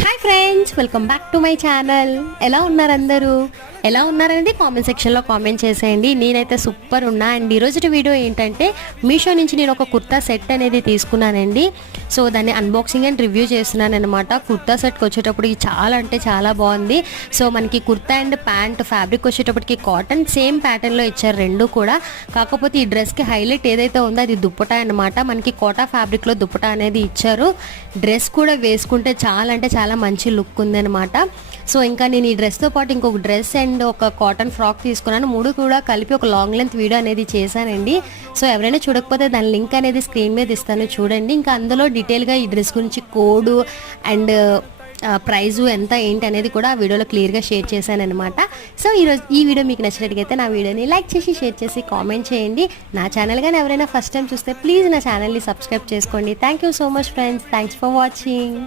Hi friends, welcome back to my channel. ఎలా ఉన్నారు అందరూ? ఎలా ఉన్నారనేది కామెంట్ సెక్షన్లో కామెంట్ చేసేయండి. నేనైతే సూపర్ ఉన్నా. అండ్ ఈరోజు వీడియో ఏంటంటే మీషో నుంచి నేను ఒక కుర్తా సెట్ అనేది తీసుకున్నానండి. సో దాన్ని అన్బాక్సింగ్ అండ్ రివ్యూ చేస్తున్నాను అనమాట. కుర్తా సెట్కి వచ్చేటప్పటికి చాలా అంటే చాలా బాగుంది. సో మనకి కుర్తా అండ్ ప్యాంట్ ఫ్యాబ్రిక్ వచ్చేటప్పటికి కాటన్ సేమ్ ప్యాటర్న్లో ఇచ్చారు రెండు కూడా. కాకపోతే ఈ డ్రెస్కి హైలైట్ ఏదైతే ఉందో అది దుప్పటా అనమాట. మనకి కోటా ఫ్యాబ్రిక్లో దుప్పటా అనేది ఇచ్చారు. డ్రెస్ కూడా వేసుకుంటే చాలా అంటే చాలా మంచి లుక్ ఉందన్నమాట. సో ఇంకా నేను ఈ డ్రెస్తో పాటు ఇంకొక డ్రెస్ అండ్ ఒక కాటన్ ఫ్రాక్ తీసుకున్నాను. మూడు కూడా కలిపి ఒక లాంగ్ లెంత్ వీడియో అనేది చేశానండి. సో ఎవరైనా చూడకపోతే దాని లింక్ అనేది స్క్రీన్ మీద ఇస్తాను, చూడండి. ఇంకా అందులో డీటెయిల్గా ఈ డ్రెస్ గురించి కోడ్ అండ్ ప్రైజు ఎంత ఏంటి అనేది కూడా ఆ వీడియోలో క్లియర్గా షేర్ చేశాను అనమాట. సో ఈరోజు ఈ వీడియో మీకు నచ్చినట్టుగైతే నా వీడియోని లైక్ చేసి షేర్ చేసి కామెంట్ చేయండి. నా ఛానల్ కానీ ఎవరైనా ఫస్ట్ టైం చూస్తే ప్లీజ్ నా ఛానల్ని సబ్స్క్రైబ్ చేసుకోండి. Thank you so much friends. Thanks for watching.